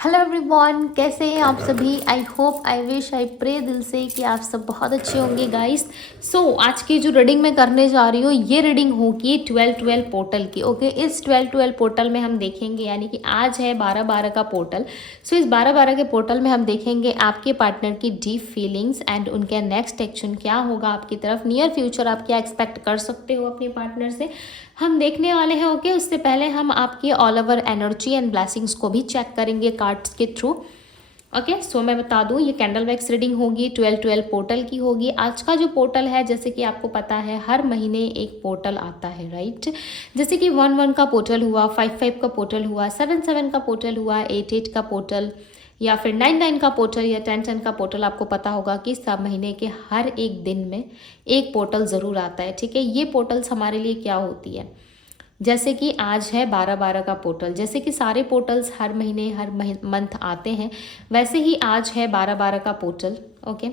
Hello everyone, कैसे हैं आप सभी। I hope, I wish, I pray दिल से कि आप सब बहुत अच्छे होंगे गाइस। आज की जो रीडिंग मैं करने जा रही हूँ, ये रीडिंग होगी 12-12 पोर्टल की। ओके, इस 12-12 पोर्टल में हम देखेंगे, यानी कि आज है 12-12 का पोर्टल। इस 12-12 के पोर्टल में हम देखेंगे आपके पार्टनर की डीप फीलिंग्स एंड उनका नेक्स्ट एक्शन क्या होगा आपकी तरफ। नियर फ्यूचर आप क्या एक्सपेक्ट कर सकते हो अपने पार्टनर से, हम देखने वाले हैं। ओके, उससे पहले हम आपकी all over energy and blessings को भी चेक करेंगे कार्ड्स के थ्रू। ओके, मैं बता दूं, ये कैंडल वैक्स रीडिंग होगी, 12-12 पोर्टल की होगी। आज का जो पोर्टल है, जैसे कि आपको पता है, हर महीने एक पोर्टल आता है, राइट। जैसे कि 1-1 का पोर्टल हुआ, 5-5 का पोर्टल हुआ, 7-7 का पोर्टल हुआ, 8-8 का पोर्टल, या फिर 9-9 का पोर्टल, या 10-10 का पोर्टल। आपको पता होगा कि सब महीने के हर एक दिन में एक पोर्टल ज़रूर आता है। ठीक है, ये पोर्टल्स हमारे लिए क्या होती है, जैसे कि आज है 12-12 का पोर्टल। जैसे कि सारे पोर्टल्स हर महीने हर मंथ आते हैं, वैसे ही आज है 12-12 का पोर्टल। ओके,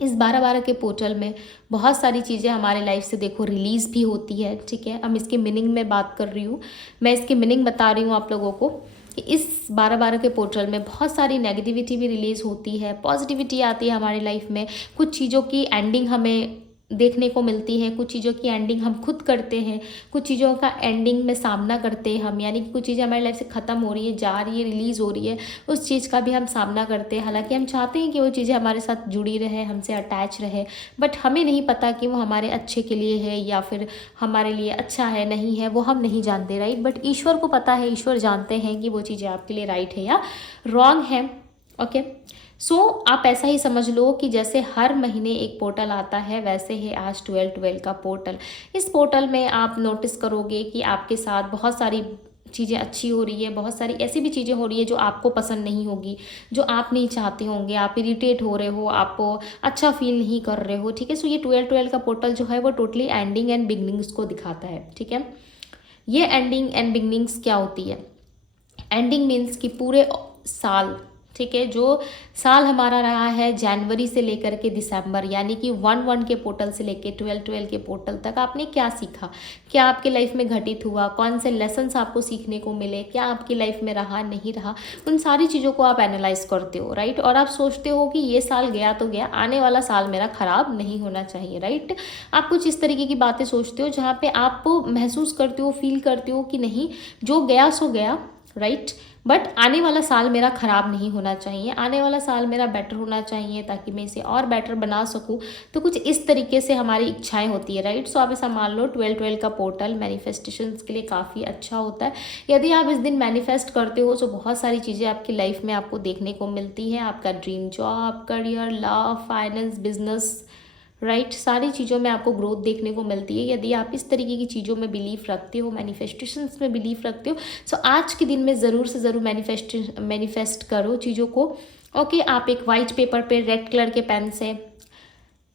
इस 12-12 के पोर्टल में बहुत सारी चीज़ें हमारे लाइफ से देखो रिलीज़ भी होती है। ठीक है, अब इसकी मीनिंग में बात कर रही हूँ, मैं इसकी मीनिंग बता रही हूँ आप लोगों को कि इस 12-12 के पोर्टल में बहुत सारी नेगेटिविटी भी रिलीज़ होती है, पॉजिटिविटी आती है हमारी लाइफ में। कुछ चीज़ों की एंडिंग हमें देखने को मिलती है, कुछ चीज़ों की एंडिंग हम खुद करते हैं, कुछ चीज़ों का एंडिंग में सामना करते हैं हम, यानी कि कुछ चीज़ें हमारी लाइफ से ख़त्म हो रही है, जा रही है, रिलीज़ हो रही है, उस चीज़ का भी हम सामना करते हैं। हालांकि हम चाहते हैं कि वो चीज़ें हमारे साथ जुड़ी रहे, हमसे अटैच रहे, बट हमें नहीं पता कि वो हमारे अच्छे के लिए है या फिर हमारे लिए अच्छा है, नहीं है, वो हम नहीं जानते, राइट। बट ईश्वर को पता है, ईश्वर जानते हैं कि वो चीज़ें आपके लिए राइट है या रॉन्ग है। ओके, आप ऐसा ही समझ लो कि जैसे हर महीने एक पोर्टल आता है, वैसे ही आज 12-12 का पोर्टल। इस पोर्टल में आप नोटिस करोगे कि आपके साथ बहुत सारी चीज़ें अच्छी हो रही है, बहुत सारी ऐसी भी चीज़ें हो रही है जो आपको पसंद नहीं होगी, जो आप नहीं चाहते होंगे, आप इरिटेट हो रहे हो, आप अच्छा फील नहीं कर रहे हो। ठीक है, ये 12-12 का पोर्टल जो है वो टोटली एंडिंग एंड बिगनिंग्स को दिखाता है। ठीक है, ये एंडिंग एंड बिगनिंग्स क्या होती है, एंडिंग मीन्स कि पूरे साल, ठीक है, जो साल हमारा रहा है जनवरी से लेकर के दिसंबर, यानी कि 1-1 के पोर्टल से लेकर 12-12 के पोर्टल तक आपने क्या सीखा, क्या आपके लाइफ में घटित हुआ, कौन से लेसन्स आपको सीखने को मिले, क्या आपकी लाइफ में रहा, नहीं रहा, उन सारी चीज़ों को आप एनालाइज करते हो, राइट। और आप सोचते हो कि ये साल गया तो गया, आने वाला साल मेरा खराब नहीं होना चाहिए, राइट। आप कुछ इस तरीके की बातें सोचते हो जहाँ पे आप महसूस करते हो, फील करते हो कि नहीं, जो गया सो गया, राइट। बट आने वाला साल मेरा ख़राब नहीं होना चाहिए, आने वाला साल मेरा बेटर होना चाहिए ताकि मैं इसे और बेटर बना सकूं। तो कुछ इस तरीके से हमारी इच्छाएं होती है, राइट। आप ऐसा मान लो 12-12 का पोर्टल मैनिफेस्टेशंस के लिए काफ़ी अच्छा होता है। यदि आप इस दिन मैनिफेस्ट करते हो तो बहुत सारी चीज़ें आपकी लाइफ में आपको देखने को मिलती है। आपका dream job, career, love, finance, business, right, सारी चीज़ों में आपको ग्रोथ देखने को मिलती है। यदि आप इस तरीके की चीज़ों में बिलीव रखते हो, मैनिफेस्टेशंस में बिलीव रखते हो, आज के दिन में ज़रूर से ज़रूर मैनिफेस्ट करो चीज़ों को। ओके, आप एक वाइट पेपर पे रेड कलर के पेन से,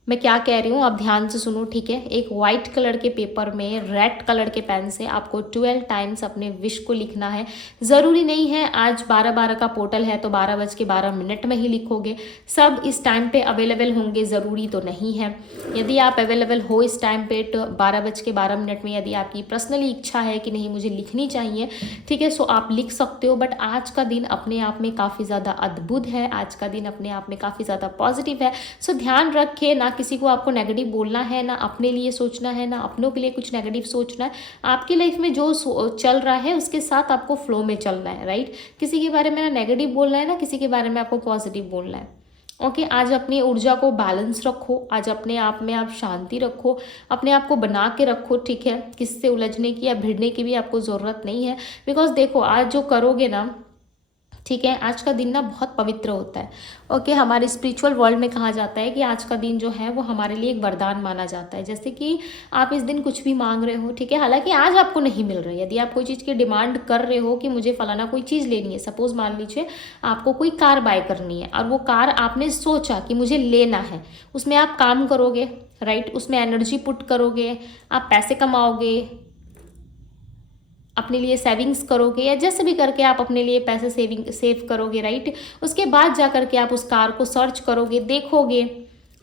मैं क्या कह रही हूँ आप ध्यान से सुनो, ठीक है। एक वाइट कलर के पेपर में रेड कलर के पेन से आपको 12 टाइम्स अपने विश को लिखना है। ज़रूरी नहीं है आज 12-12 का पोर्टल है तो 12:12 में ही लिखोगे, सब इस टाइम पे अवेलेबल होंगे, ज़रूरी तो नहीं है। यदि आप अवेलेबल हो इस टाइम पे तो 12:12 में, यदि आपकी पर्सनली इच्छा है कि नहीं मुझे लिखनी चाहिए, ठीक है, आप लिख सकते हो। बट आज का दिन अपने आप में काफ़ी ज़्यादा अद्भुत है, आज का दिन अपने आप में काफ़ी ज़्यादा पॉजिटिव है। ध्यान रखे, ना किसी को आपको नेगेटिव बोलना है, ना अपने लिए सोचना है, ना अपनों के लिए कुछ नेगेटिव सोचना है। आपकी लाइफ में जो चल रहा है उसके साथ आपको फ्लो में चलना है, राइट। किसी के बारे में ना नेगेटिव बोलना है, ना किसी के बारे में आपको पॉजिटिव बोलना है। ओके, आज अपनी ऊर्जा को बैलेंस रखो, आज अपने आप में आप शांति रखो, अपने आप को बना के रखो, ठीक है। किससे उलझने की या भिड़ने की भी आपको ज़रूरत नहीं है। बिकॉज देखो, आज जो करोगे ना, ठीक है, आज का दिन ना बहुत पवित्र होता है। ओके, हमारे स्पिरिचुअल वर्ल्ड में कहा जाता है कि आज का दिन जो है वो हमारे लिए एक वरदान माना जाता है। जैसे कि आप इस दिन कुछ भी मांग रहे हो, ठीक है, हालांकि आज आपको नहीं मिल रही, यदि आप कोई चीज़ की डिमांड कर रहे हो कि मुझे फलाना कोई चीज़ लेनी है, सपोज मान लीजिए आपको कोई कार बाय करनी है और वो कार आपने सोचा कि मुझे लेना है, उसमें आप काम करोगे, राइट, उसमें एनर्जी पुट करोगे, आप पैसे कमाओगे, अपने लिए सेविंग्स करोगे, या जैसे भी करके आप अपने लिए पैसे सेव करोगे, राइट। उसके बाद जा करके आप उस कार को सर्च करोगे, देखोगे,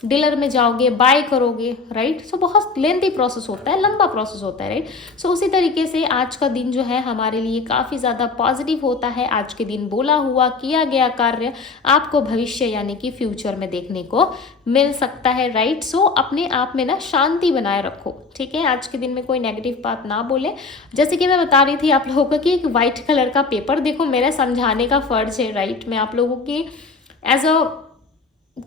डीलर में जाओगे, बाय करोगे, राइट। सो बहुत लेंथी प्रोसेस होता है, लंबा प्रोसेस होता है, राइट। सो उसी तरीके से आज का दिन जो है हमारे लिए काफ़ी ज़्यादा पॉजिटिव होता है। आज के दिन बोला हुआ किया गया कार्य आपको भविष्य यानी कि फ्यूचर में देखने को मिल सकता है, राइट। सो अपने आप में ना शांति बनाए रखो, ठीक है। आज के दिन में कोई नेगेटिव बात ना बोले। जैसे कि मैं बता रही थी आप लोगों को कि एक वाइट कलर का पेपर, देखो मेरा समझाने का फर्ज है, राइट। मैं आप लोगों की एज अ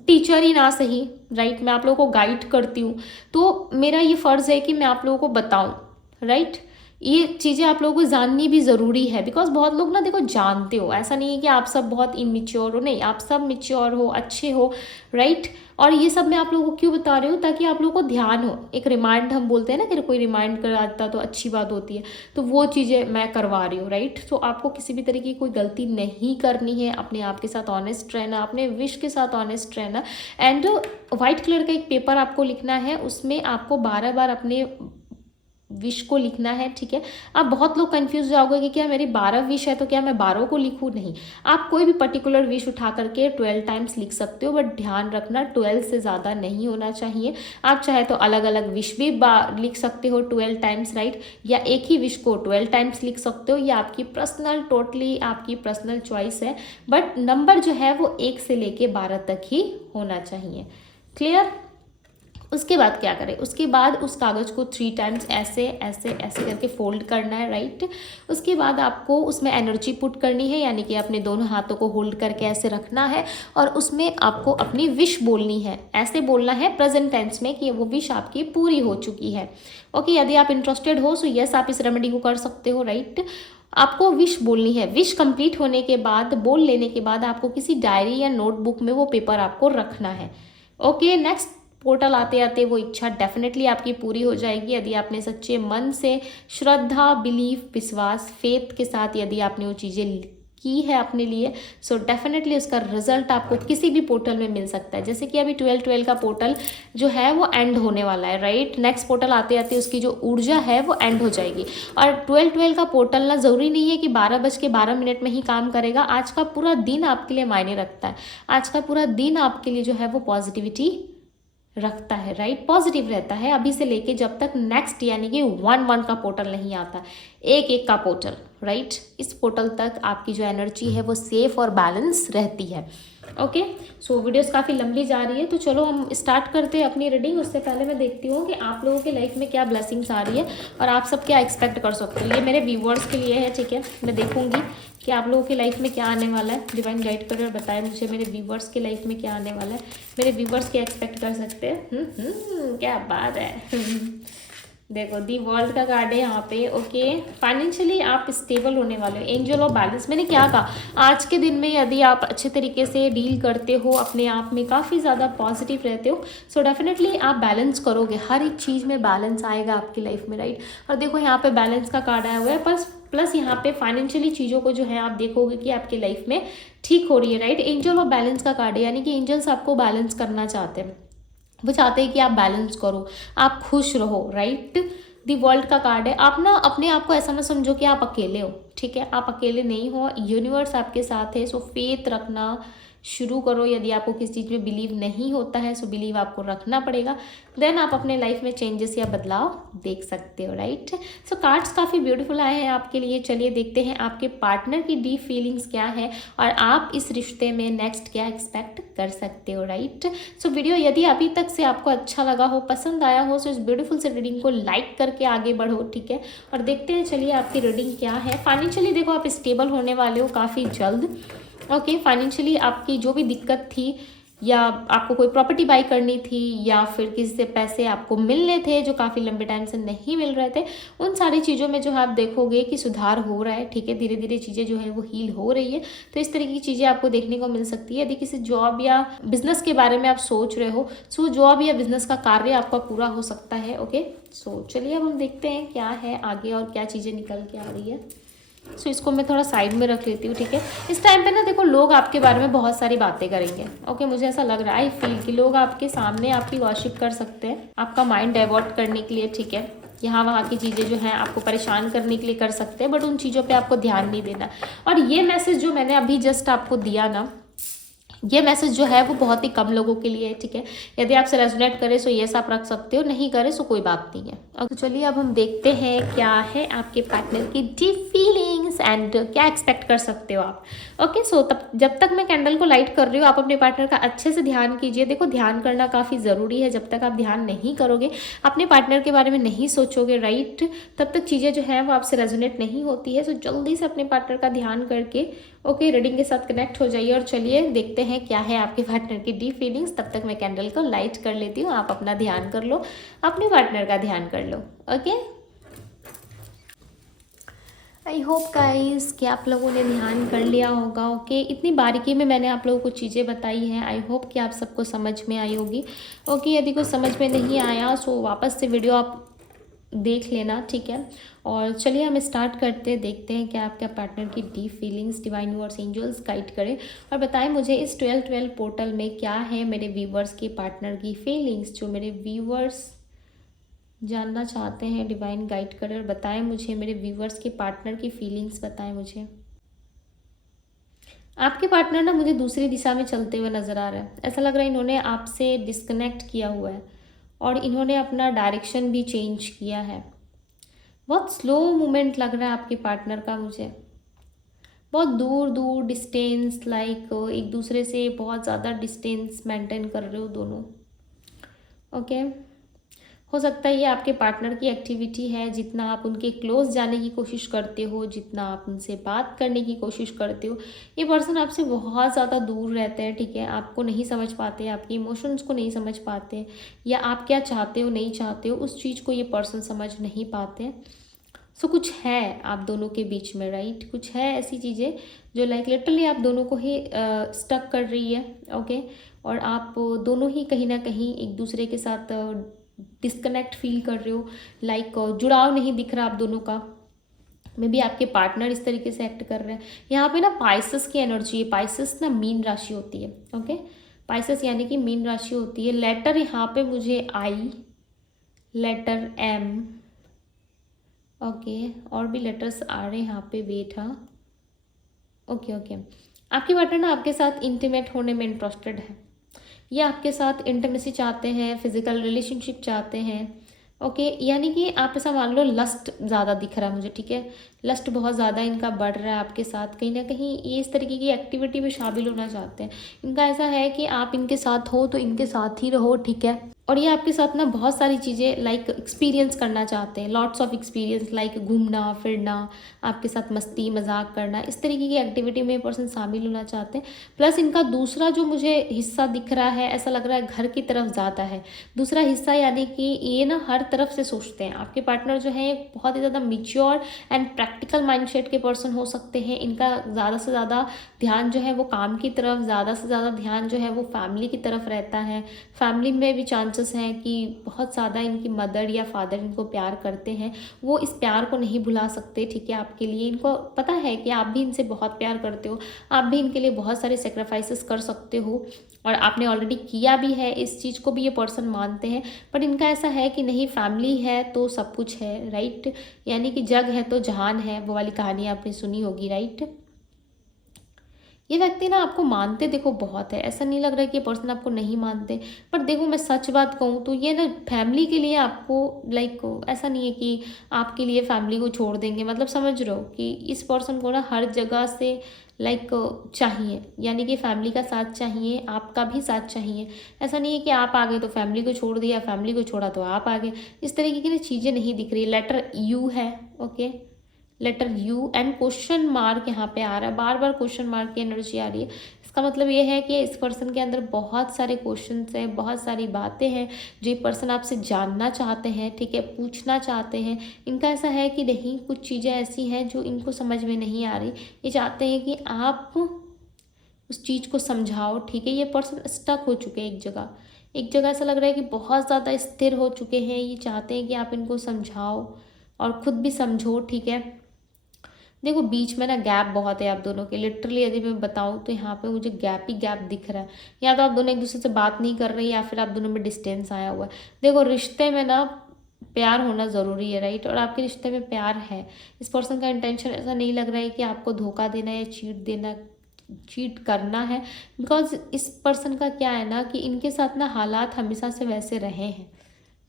टीचर ही ना सही, राइट, मैं आप लोगों को गाइड करती हूँ, तो मेरा ये फ़र्ज़ है कि मैं आप लोगों को बताऊँ, राइट। ये चीज़ें आप लोगों को जाननी भी ज़रूरी है, बिकॉज बहुत लोग ना देखो जानते हो, ऐसा नहीं है कि आप सब बहुत इमेच्योर हो, नहीं, आप सब मेच्योर हो, अच्छे हो, राइट। और ये सब मैं आप लोगों को क्यों बता रही हूँ, ताकि आप लोगों को ध्यान हो। एक रिमाइंड हम बोलते हैं ना कि कोई रिमाइंड कराता तो अच्छी बात होती है, तो वो चीज़ें मैं करवा रही हूँ, राइट। तो आपको किसी भी तरीके की कोई गलती नहीं करनी है, अपने आप के साथ ऑनेस्ट रहना, अपने विश के साथ ऑनेस्ट रहना। एंड वाइट कलर का एक पेपर आपको लिखना है, उसमें आपको 12 बार अपने विश को लिखना है, ठीक है। आप बहुत लोग कंफ्यूज जाओगे कि क्या मेरी 12 विश है तो क्या मैं 12 को लिखूं, नहीं, आप कोई भी पर्टिकुलर विश उठा करके 12 टाइम्स लिख सकते हो, बट ध्यान रखना 12 से ज़्यादा नहीं होना चाहिए। आप चाहे तो अलग अलग विश भी लिख सकते हो 12 टाइम्स, राइट, या एक ही विश को 12 टाइम्स लिख सकते हो, या आपकी पर्सनल, टोटली आपकी पर्सनल चॉइस है, बट नंबर जो है वो 1 से लेके 12 तक ही होना चाहिए। क्लियर। उसके बाद क्या करें, उसके बाद उस कागज़ को 3 टाइम्स ऐसे ऐसे ऐसे करके फोल्ड करना है, राइट। उसके बाद आपको उसमें एनर्जी पुट करनी है, यानी कि अपने दोनों हाथों को होल्ड करके ऐसे रखना है, और उसमें आपको अपनी विश बोलनी है। ऐसे बोलना है प्रेजेंट टेंस में कि वो विश आपकी पूरी हो चुकी है। ओके, यदि आप इंटरेस्टेड हो सो यस, आप इस रेमेडी को कर सकते हो, राइट। आपको विश बोलनी है। विश कंप्लीट होने के बाद, बोल लेने के बाद, आपको किसी डायरी या नोटबुक में वो पेपर आपको रखना है। ओके, नेक्स्ट पोर्टल आते आते वो इच्छा डेफिनेटली आपकी पूरी हो जाएगी, यदि आपने सच्चे मन से, श्रद्धा, बिलीफ, विश्वास, फेथ के साथ यदि आपने वो चीज़ें की है अपने लिए, सो डेफिनेटली उसका रिजल्ट आपको किसी भी पोर्टल में मिल सकता है। जैसे कि अभी 12-12 का पोर्टल जो है वो एंड होने वाला है, राइट। नेक्स्ट पोर्टल आते आते उसकी जो ऊर्जा है वो एंड हो जाएगी। और 12-12 का पोर्टल ना ज़रूरी नहीं है कि 12:12 में ही काम करेगा। आज का पूरा दिन आपके लिए मायने रखता है। आज का पूरा दिन आपके लिए जो है वो पॉजिटिविटी रखता है, राइट, पॉजिटिव रहता है, अभी से लेके जब तक नेक्स्ट यानी कि 1-1 का पोर्टल नहीं आता, 1-1 का पोर्टल, राइट। इस पोर्टल तक आपकी जो एनर्जी है वो सेफ और बैलेंस रहती है। ओके, सो वीडियोस काफ़ी लंबी जा रही है, तो चलो हम स्टार्ट करते हैं अपनी रीडिंग। उससे पहले मैं देखती हूँ कि आप लोगों के लाइफ में क्या ब्लेसिंग्स आ रही है और आप सब क्या एक्सपेक्ट कर सकते हो। ये मेरे व्यूवर्स के लिए है, ठीक है। मैं देखूंगी कि आप लोगों की लाइफ में क्या आने वाला है। डिवाइन गाइड करे और बताए मुझे मेरे व्यूवर्स की लाइफ में क्या आने वाला है, मेरे व्यूवर्स क्या एक्सपेक्ट कर सकते हैं। क्या बात है। देखो दी वर्ल्ड का कार्ड है यहाँ पे। ओके, फाइनेंशियली आप स्टेबल होने वाले हो। एंजल ऑफ बैलेंस, मैंने क्या कहा, आज के दिन में यदि आप अच्छे तरीके से डील करते हो, अपने आप में काफ़ी ज़्यादा पॉजिटिव रहते हो, सो डेफिनेटली आप बैलेंस करोगे। हर एक चीज़ में बैलेंस आएगा आपकी लाइफ में, राइट। और देखो यहाँ पे बैलेंस का कार्ड आया हुआ है, प्लस यहाँ पे फाइनेंशियली चीज़ों को जो है आप देखोगे कि आपकी लाइफ में ठीक हो रही है, राइट। एंजल ऑफ बैलेंस का कार्ड है, यानी कि एंजल्स आपको बैलेंस करना चाहते हैं। वो चाहते हैं कि आप बैलेंस करो, आप खुश रहो, राइट। दी वर्ल्ड का कार्ड है। आप ना अपने आप को ऐसा ना समझो कि आप अकेले हो, ठीक है। आप अकेले नहीं हो, यूनिवर्स आपके साथ है। सो फेथ रखना शुरू करो। यदि आपको किसी चीज़ में बिलीव नहीं होता है, सो बिलीव आपको रखना पड़ेगा, देन आप अपने लाइफ में चेंजेस या बदलाव देख सकते हो, राइट। सो कार्ड्स काफ़ी ब्यूटीफुल आए हैं आपके लिए। चलिए देखते हैं आपके पार्टनर की डीप फीलिंग्स क्या है और आप इस रिश्ते में नेक्स्ट क्या एक्सपेक्ट कर सकते हो, राइट। सो वीडियो यदि अभी तक से आपको अच्छा लगा हो, पसंद आया हो, सो इस ब्यूटीफुल से रीडिंग को लाइक करके आगे बढ़ो, ठीक है। और देखते हैं चलिए आपकी रीडिंग क्या है। फाइनेंशियली देखो आप स्टेबल होने वाले हो काफ़ी जल्द। ओके, फाइनेंशियली आपकी जो भी दिक्कत थी, या आपको कोई प्रॉपर्टी बाई करनी थी, या फिर किसी से पैसे आपको मिलने थे जो काफ़ी लंबे टाइम से नहीं मिल रहे थे, उन सारी चीज़ों में जो है आप देखोगे कि सुधार हो रहा है, ठीक है। धीरे धीरे चीज़ें जो है वो हील हो रही है, तो इस तरीके की चीज़ें आपको देखने को मिल सकती है। यदि किसी जॉब या बिजनेस के बारे में आप सोच रहे हो, सो जॉब या बिजनेस का कार्य आपका पूरा हो सकता है। ओके, सो चलिए अब हम देखते हैं क्या है आगे और क्या चीज़ें निकल के आ रही है। सो इसको मैं थोड़ा साइड में रख लेती हूँ, ठीक है। इस टाइम पे ना देखो लोग आपके बारे में बहुत सारी बातें करेंगे। ओके, मुझे ऐसा लग रहा है, आई फील कि लोग आपके सामने आपकी वॉशिप कर सकते हैं, आपका माइंड डाइवर्ट करने के लिए, ठीक है। यहाँ वहाँ की चीज़ें जो हैं आपको परेशान करने के लिए कर सकते हैं, बट उन चीज़ों पे आपको ध्यान नहीं देना। और ये मैसेज जो मैंने अभी जस्ट आपको दिया ना, ये मैसेज जो है वो बहुत ही कम लोगों के लिए है, ठीक है। यदि आपसे रेजोनेट करे सो यस आप रख सकते हो, नहीं करे सो कोई बात नहीं है। अब तो चलिए अब हम देखते हैं क्या है आपके पार्टनर की डीप फीलिंग्स एंड क्या एक्सपेक्ट कर सकते हो आप। ओके सो तब जब तक मैं कैंडल को लाइट कर रही हूँ आप अपने पार्टनर का अच्छे से ध्यान कीजिए। देखो ध्यान करना काफ़ी ज़रूरी है, जब तक आप ध्यान नहीं करोगे, अपने पार्टनर के बारे में नहीं सोचोगे राइट, तब तक चीज़ें जो है वो आपसे रेजोनेट नहीं होती है। सो जल्दी से अपने पार्टनर का ध्यान करके ओके रीडिंग के साथ कनेक्ट हो जाइए और चलिए देखते हैं क्या है आपके पार्टनर की डीप फीलिंग्स। तब तक मैं कैंडल को लाइट कर लेती हूँ, आप अपना ध्यान कर लो, अपने पार्टनर का ध्यान कर लो। ओके आई होप गाइस कि आप लोगों ने ध्यान कर लिया होगा। ओके इतनी बारीकी में मैंने आप लोगों को चीज़ें बताई हैं, आई होप कि आप सबको समझ में आई होगी। ओके यदि कुछ समझ में नहीं आया सो वापस से वीडियो आप देख लेना, ठीक है। और चलिए हम स्टार्ट करते हैं, देखते हैं कि आपका पार्टनर की deep feelings divine universe angels guide करें और बताएं मुझे इस 12-12 पोर्टल में क्या है मेरे व्यूवर्स के पार्टनर की फीलिंग्स, जो मेरे व्यूवर्स जानना चाहते हैं। डिवाइन गाइड करें और बताएं मुझे मेरे व्यूवर्स के पार्टनर की फीलिंग्स, बताएं मुझे। आपके पार्टनर ना मुझे दूसरी दिशा में चलते हुए नज़र आ रहा है, ऐसा लग रहा है इन्होंने आपसे डिस्कनेक्ट किया हुआ है और इन्होंने अपना डायरेक्शन भी चेंज किया है। बहुत स्लो मूवमेंट लग रहा है आपके पार्टनर का मुझे, बहुत दूर दूर डिस्टेंस, लाइक एक दूसरे से बहुत ज़्यादा डिस्टेंस मेंटेन कर रहे हो दोनों। ओके हो सकता है ये आपके पार्टनर की एक्टिविटी है, जितना आप उनके क्लोज जाने की कोशिश करते हो, जितना आप उनसे बात करने की कोशिश करते हो, ये पर्सन आपसे बहुत ज़्यादा दूर रहते हैं, ठीक है। आपको नहीं समझ पाते, आपकी इमोशंस को नहीं समझ पाते, या आप क्या चाहते हो नहीं चाहते हो उस चीज़ को ये पर्सन समझ नहीं पाते। सो कुछ है आप दोनों के बीच में राइट, कुछ है ऐसी चीज़ें जो लाइक लिटरली आप दोनों को ही स्टक कर रही है। ओके और आप दोनों ही कहीं ना कहीं एक दूसरे के साथ डिस्कनेक्ट फील कर रहे हो, लाइक जुड़ाव नहीं दिख रहा आप दोनों का। मे बी आपके पार्टनर इस तरीके से एक्ट कर रहे हैं। यहाँ पे ना पाइसेस की एनर्जी है, पाइसेस ना मीन राशि होती है। ओके पाइसेस यानी कि मीन राशि होती है। लेटर यहाँ पे मुझे आई, लेटर एम, ओके और भी लेटर्स आ रहे हैं यहाँ पे, वेट। हाँ ओके आपके पार्टनर ना आपके साथ इंटीमेट होने में इंटरेस्टेड है, ये आपके साथ इंटीमेसी चाहते हैं, फिजिकल रिलेशनशिप चाहते हैं। ओके यानी कि आप ऐसा मान लो लस्ट ज़्यादा दिख रहा है मुझे, ठीक है। लस्ट बहुत ज़्यादा इनका बढ़ रहा है आपके साथ, कहीं ना कहीं ये इस तरीके की एक्टिविटी में शामिल होना चाहते हैं। इनका ऐसा है कि आप इनके साथ हो तो इनके साथ ही रहो, ठीक है। और ये आपके साथ ना बहुत सारी चीज़ें लाइक एक्सपीरियंस करना चाहते हैं, लॉट्स ऑफ एक्सपीरियंस, लाइक घूमना फिरना, आपके साथ मस्ती मजाक करना, इस तरीके की एक्टिविटी में पर्सन शामिल होना चाहते हैं। प्लस इनका दूसरा जो मुझे हिस्सा दिख रहा है, ऐसा लग रहा है घर की तरफ ज़्यादा है दूसरा हिस्सा, यानी कि ये ना हर तरफ से सोचते हैं। आपके पार्टनर जो है बहुत ही ज़्यादा मिच्योर एंड प्रैक्टिकल माइंडसेट के पर्सन हो सकते हैं। इनका ज़्यादा से ज़्यादा ध्यान जो है वो काम की तरफ, ज़्यादा से ज़्यादा ध्यान जो है वो फैमिली की तरफ रहता है। फैमिली में भी चांसेस हैं कि बहुत ज़्यादा इनकी मदर या फादर इनको प्यार करते हैं, वो इस प्यार को नहीं भुला सकते, ठीक है। आपके लिए इनको पता है कि आप भी इनसे बहुत प्यार करते हो, आप भी इनके लिए बहुत सारे सेक्रीफाइसेस कर सकते हो और आपने ऑलरेडी किया भी है, इस चीज़ को भी ये पर्सन मानते हैं। पर इनका ऐसा है कि नहीं, फैमिली है तो सब कुछ है राइट, यानी कि जग है तो जहान है, वो वाली कहानी आपने सुनी होगी राइट। ये व्यक्ति ना आपको मानते देखो बहुत है, ऐसा नहीं लग रहा है कि ये पर्सन आपको नहीं मानते। पर देखो मैं सच बात कहूँ तो ये ना फैमिली के लिए आपको लाइक ऐसा नहीं है कि आपके लिए फैमिली को छोड़ देंगे, मतलब समझ रहे हो कि इस पर्सन को ना हर जगह से लाइक चाहिए, यानी कि फैमिली का साथ चाहिए, आपका भी साथ चाहिए। ऐसा नहीं है कि आप आगे तो फैमिली को छोड़ दिया, फैमिली को छोड़ा तो आप आगे, इस तरीके की चीज़ें नहीं दिख रही। लेटर यू है, okay letter U and question mark यहाँ पे आ रहा है, बार बार क्वेश्चन मार्क की एनर्जी आ रही है। इसका मतलब ये है कि इस पर्सन के अंदर बहुत सारे क्वेश्चंस हैं, बहुत सारी बातें हैं जो ये पर्सन आपसे जानना चाहते हैं, ठीक है, पूछना चाहते हैं। इनका ऐसा है कि नहीं, कुछ चीज़ें ऐसी हैं जो इनको समझ में नहीं आ रही, ये चाहते हैं कि आप उस चीज़ को समझाओ, ठीक है। ये पर्सन स्टक हो चुके हैं एक जगह ऐसा लग रहा है कि बहुत ज़्यादा स्थिर हो चुके हैं। ये चाहते हैं कि आप इनको समझाओ और ख़ुद भी समझो, ठीक है। देखो बीच में ना गैप बहुत है आप दोनों के, लिटरली यदि मैं बताऊँ तो यहाँ पे मुझे गैप ही गैप दिख रहा है। या तो आप दोनों एक दूसरे से बात नहीं कर रहे, या फिर आप दोनों में डिस्टेंस आया हुआ है। देखो रिश्ते में ना प्यार होना ज़रूरी है राइट, और आपके रिश्ते में प्यार है। इस पर्सन का इंटेंशन ऐसा नहीं लग रहा है कि आपको धोखा देना या चीट देना चीट करना है, बिकॉज इस पर्सन का क्या है ना कि इनके साथ ना हालात हमेशा से वैसे रहे हैं,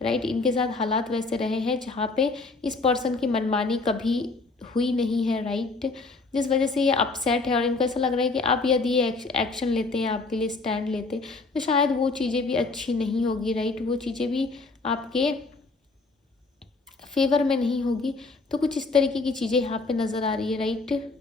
राइट। इनके साथ हालात वैसे रहे हैं जहाँ पे इस पर्सन की मनमानी कभी हुई नहीं है, राइट। जिस वजह से ये अपसेट है और इनको ऐसा लग रहा है कि आप यदि ये एक्शन लेते हैं, आपके लिए स्टैंड लेते हैं, तो शायद वो चीज़ें भी अच्छी नहीं होगी, राइट। वो चीज़ें भी आपके फेवर में नहीं होगी। तो कुछ इस तरीके की चीज़ें यहाँ पे नज़र आ रही है, राइट,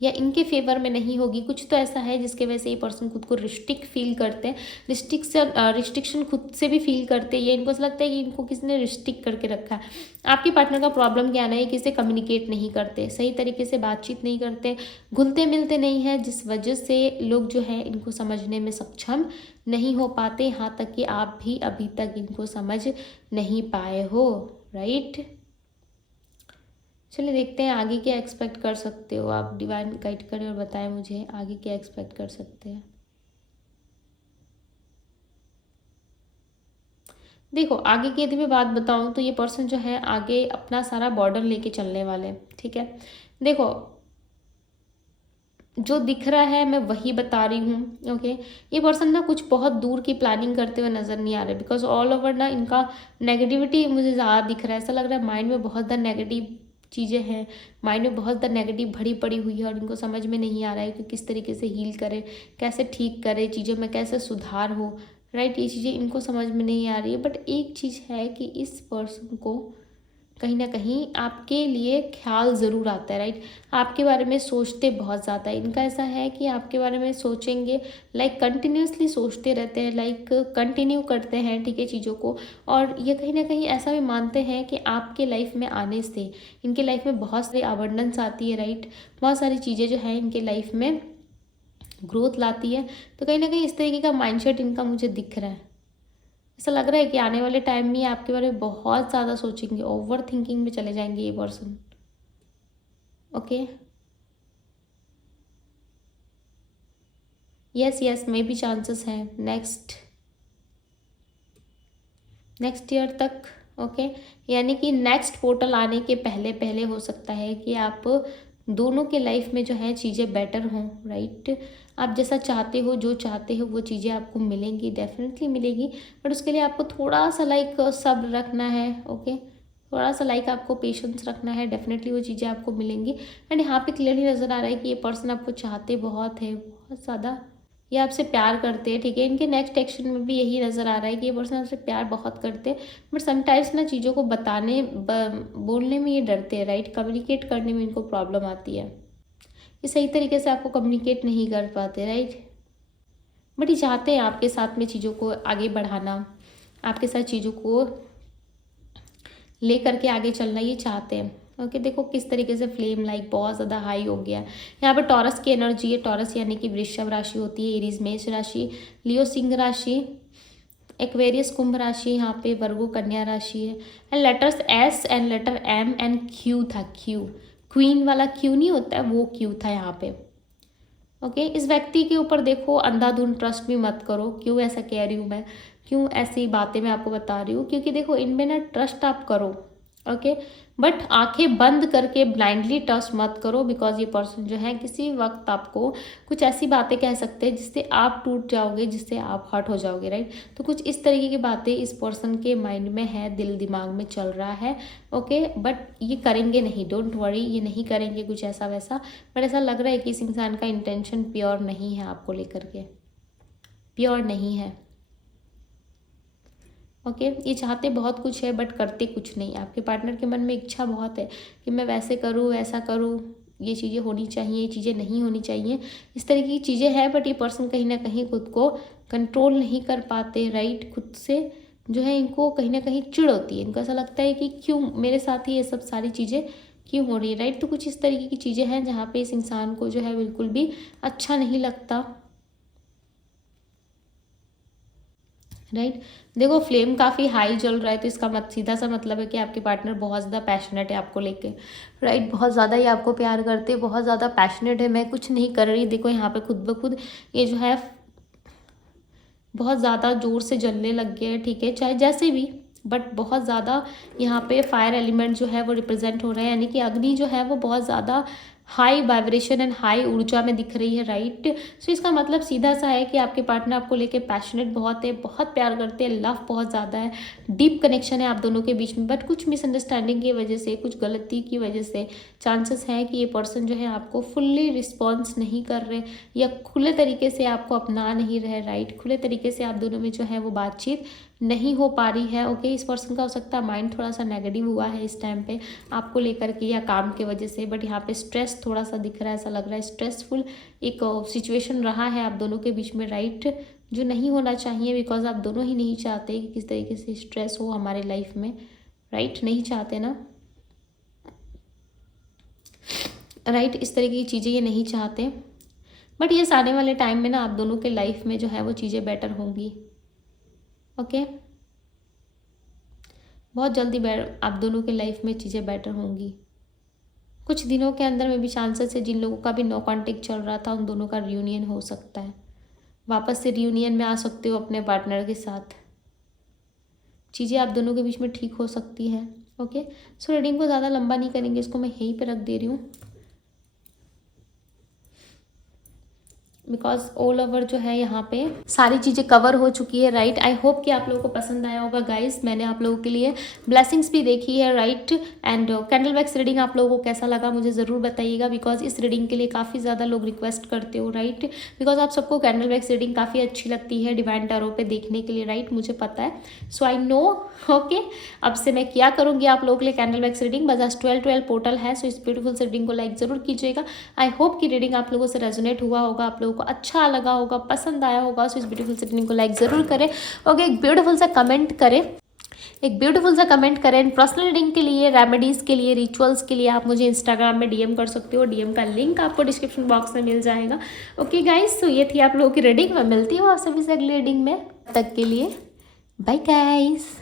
या इनके फेवर में नहीं होगी। कुछ तो ऐसा है जिसके वजह से ये पर्सन खुद को रिस्ट्रिक्ट फील करते हैं, रिस्ट्रिक्शन खुद से भी फील करते हैं। ये इनको ऐसा लगता है कि इनको किसी ने रिस्ट्रिक्ट करके रखा है। आपके पार्टनर का प्रॉब्लम क्या है, किसी से कम्युनिकेट नहीं करते, सही तरीके से बातचीत नहीं करते, घुलते मिलते नहीं हैं, जिस वजह से लोग जो है इनको समझने में सक्षम नहीं हो पाते। यहाँ तक कि आप भी अभी तक इनको समझ नहीं पाए हो, राइट। चलिए देखते हैं आगे क्या एक्सपेक्ट कर सकते हो आप। डिवाइन गाइड करें और बताएं मुझे आगे क्या एक्सपेक्ट कर सकते हैं। देखो आगे की यदि मैं बात बताऊं तो ये पर्सन जो है आगे अपना सारा बॉर्डर लेके चलने वाले हैं, ठीक है। देखो जो दिख रहा है मैं वही बता रही हूँ, ओके। ये पर्सन ना कुछ बहुत दूर की प्लानिंग करते हुए नज़र नहीं आ रहे, बिकॉज ऑल ओवर ना इनका नेगेटिविटी मुझे ज़्यादा दिख रहा है। ऐसा लग रहा है माइंड में बहुत ज़्यादा नेगेटिव चीज़ें हैं, माइंड में बहुत ज़्यादा नेगेटिव भरी पड़ी हुई है और इनको समझ में नहीं आ रहा है कि किस तरीके से हील करें, कैसे ठीक करें, चीज़ों में कैसे सुधार हो, राइट। ये चीज़ें इनको समझ में नहीं आ रही है। बट एक चीज़ है कि इस पर्सन को कहीं ना कहीं आपके लिए ख्याल ज़रूर आता है, राइट। आपके बारे में सोचते बहुत ज़्यादा है। इनका ऐसा है कि आपके बारे में सोचेंगे, लाइक कंटिन्यूसली सोचते रहते हैं, लाइक कंटिन्यू करते हैं, ठीक है, चीज़ों को। और ये कहीं ना कहीं ऐसा भी मानते हैं कि आपके लाइफ में आने से इनके लाइफ में बहुत सारी अबंडेंस आती है, राइट। बहुत सारी चीज़ें जो है इनके लाइफ में ग्रोथ लाती है। तो कहीं ना कहीं इस तरीके का माइंडसेट इनका मुझे दिख रहा है। ऐसा लग रहा है कि आने वाले टाइम में आपके बारे में बहुत ज़्यादा सोचेंगे, ओवर थिंकिंग में चले जाएंगे ये person, okay. Yes yes may भी चांसेस हैं नेक्स्ट ईयर तक, ओके। यानी कि नेक्स्ट पोर्टल आने के पहले पहले हो सकता है कि आप दोनों के लाइफ में जो है चीज़ें बेटर हों, राइट। आप जैसा चाहते हो, जो चाहते हो वो चीज़ें आपको मिलेंगी, डेफिनेटली मिलेगी। बट उसके लिए आपको थोड़ा सा लाइक सब्र रखना है, ओके। थोड़ा सा लाइक आपको पेशेंस रखना है, डेफिनेटली वो चीज़ें आपको मिलेंगी। एंड यहाँ पे क्लियरली नज़र आ रहा है कि ये पर्सन आपको चाहते बहुत है, बहुत ज़्यादा, ये आपसे प्यार करते हैं, ठीक है। इनके नेक्स्ट एक्शन में भी यही नज़र आ रहा है कि ये पर्सन आपसे प्यार बहुत करते हैं। बट समटाइम्स ना चीज़ों को बोलने में ये डरते हैं, राइट। कम्युनिकेट करने में इनको प्रॉब्लम आती है, ये सही तरीके से आपको कम्युनिकेट नहीं कर पाते, राइट। बट ये चाहते हैं आपके साथ में चीज़ों को आगे बढ़ाना, आपके साथ चीज़ों को ले करके आगे चलना ये चाहते हैं, ओके। देखो किस तरीके से फ्लेम लाइक बहुत ज़्यादा हाई हो गया है। यहाँ पर टॉरस की एनर्जी है, टॉरस यानी कि वृषभ राशि होती है, एरीज मेष राशि, लियो सिंह राशि, एक्वेरियस कुंभ राशि, यहाँ पे वर्गो कन्या राशि है। And letters S and letter M and Q था, क्यू क्वीन वाला क्यू नहीं होता है, वो क्यू था यहाँ पे, ओके। इस व्यक्ति के ऊपर देखो अंधाधुंध ट्रस्ट भी मत करो। क्यों ऐसा कह रही हूँ मैं, क्यों ऐसी बातें मैं आपको बता रही हूँ, क्योंकि देखो इनमें ना ट्रस्ट आप करो, ओके। बट आंखें बंद करके ब्लाइंडली ट्रस्ट मत करो, बिकॉज ये पर्सन जो है किसी वक्त आपको कुछ ऐसी बातें कह सकते हैं जिससे आप टूट जाओगे, जिससे आप हर्ट हो जाओगे, राइट। तो कुछ इस तरीके की बातें इस पर्सन के माइंड में है, दिल दिमाग में चल रहा है, ओके। बट ये करेंगे नहीं, डोंट वरी, ये नहीं करेंगे कुछ ऐसा वैसा। बट ऐसा लग रहा है कि इस इंसान का इंटेंशन प्योर नहीं है आपको लेकर के, प्योर नहीं है, ओके। ये चाहते बहुत कुछ है बट करते कुछ नहीं। आपके पार्टनर के मन में इच्छा बहुत है कि मैं वैसे करूँ, ऐसा करूँ, ये चीज़ें होनी चाहिए, ये चीज़ें नहीं होनी चाहिए, इस तरह की चीज़ें हैं। बट ये पर्सन कहीं ना कहीं खुद को कंट्रोल नहीं कर पाते, राइट। खुद से जो है इनको कहीं ना कहीं चिढ़ होती है, इनको ऐसा लगता है कि क्यों मेरे साथ ही ये सब सारी चीज़ें क्यों हो रही है, राइट। तो कुछ इस तरीके की चीज़ें हैं जहाँ पे इस इंसान को जो है बिल्कुल भी अच्छा नहीं लगता, राइट। देखो फ्लेम काफ़ी हाई चल रहा है, तो इसका सीधा सा मतलब है कि आपके पार्टनर बहुत ज़्यादा पैशनेट है आपको लेके, राइट। बहुत ज़्यादा ही आपको प्यार करते हैं, बहुत ज़्यादा पैशनेट है। मैं कुछ नहीं कर रही, देखो यहाँ पे खुद ब खुद ये जो है बहुत ज़्यादा ज़ोर से जलने लग गया है, ठीक है, चाहे जैसे भी। बट बहुत ज़्यादा यहाँ पे फायर एलिमेंट जो है वो रिप्रेजेंट हो रहे हैं, यानी कि अग्नि जो है वो बहुत ज़्यादा हाई वाइब्रेशन एंड हाई ऊर्जा में दिख रही है, राइट। सो इसका मतलब सीधा सा है कि आपके पार्टनर आपको लेके पैशनेट बहुत है, बहुत प्यार करते हैं, लव बहुत ज़्यादा है, डीप कनेक्शन है आप दोनों के बीच में। बट कुछ मिसअंडरस्टैंडिंग की वजह से, कुछ गलती की वजह से चांसेस हैं कि ये पर्सन जो है आपको फुल्ली रिस्पॉन्स नहीं कर रहे या खुले तरीके से आपको अपना नहीं रहे, राइट। खुले तरीके से आप दोनों में जो है वो बातचीत नहीं हो पा रही है, ओके। इस पर्सन का हो सकता है माइंड थोड़ा सा नेगेटिव हुआ है इस टाइम पे आपको लेकर के या काम के वजह से। बट यहाँ पे स्ट्रेस थोड़ा सा दिख रहा है, ऐसा लग रहा है स्ट्रेसफुल एक सिचुएशन रहा है आप दोनों के बीच में, राइट, जो नहीं होना चाहिए। बिकॉज आप दोनों ही नहीं चाहते कि किस तरीके से स्ट्रेस हो हमारे लाइफ में, राइट, नहीं चाहते ना, राइट। इस तरीके की चीज़ें ये नहीं चाहते। बट ये आने वाले टाइम में ना आप दोनों के लाइफ में जो है वो चीज़ें बेटर होंगी, ओके। बहुत जल्दी आप दोनों के लाइफ में चीज़ें बेटर होंगी। कुछ दिनों के अंदर में भी चांसेस है जिन लोगों का भी नो कॉन्टेक्ट चल रहा था उन दोनों का रियूनियन हो सकता है, वापस से रियूनियन में आ सकते हो अपने पार्टनर के साथ। चीज़ें आप दोनों के बीच में ठीक हो सकती हैं, ओके। सो रीडिंग को ज़्यादा लंबा नहीं करेंगे, इसको मैं यहीं पे रख दे रही हूँ बिकॉज ऑल ओवर जो है यहाँ पे सारी चीज़ें कवर हो चुकी है, राइट। आई होप कि आप लोगों को पसंद आया होगा गाइस। मैंने आप लोगों के लिए ब्लेसिंग्स भी देखी है, right. And candle wax reading आप लोगों को कैसा लगा मुझे ज़रूर बताइएगा, बिकॉज इस रीडिंग के लिए काफ़ी ज़्यादा लोग रिक्वेस्ट करते हो, राइट। बिकॉज आप सबको कैंडल वैक्स रीडिंग काफ़ी अच्छी लगती है डिवाइन टैरो पे देखने के लिए, राइट, मुझे पता है। सो आई नो, ओके। अब से मैं क्या करूँगी आप लोगों के लिए कैंडल वैक्स रीडिंग, बस 12 पोर्टल है। सो इस ब्यूटीफुल रीडिंग को लाइक ज़रूर कीजिएगा। आई होप कि रीडिंग आप लोगों से रेजोनेट हुआ होगा, आप लोगों को अच्छा लगा होगा, पसंद आया होगा। सो इस ब्यूटीफुल रीडिंग को लाइक ज़रूर करें, ओके। एक ब्यूटीफुल सा कमेंट करें, एक ब्यूटीफुल सा कमेंट करें। पर्सनल रीडिंग के लिए, रेमेडीज़ के लिए, रिचुअल्स के लिए आप मुझे इंस्टाग्राम में डीएम कर सकते हो। डीएम का लिंक आपको डिस्क्रिप्शन बॉक्स में मिल जाएगा, ओके गाइस। तो ये थी आप लोगों की रीडिंग। मैं मिलती हूँ आप सभी से अगली रीडिंग में, तब तक के लिए बाय गाइस।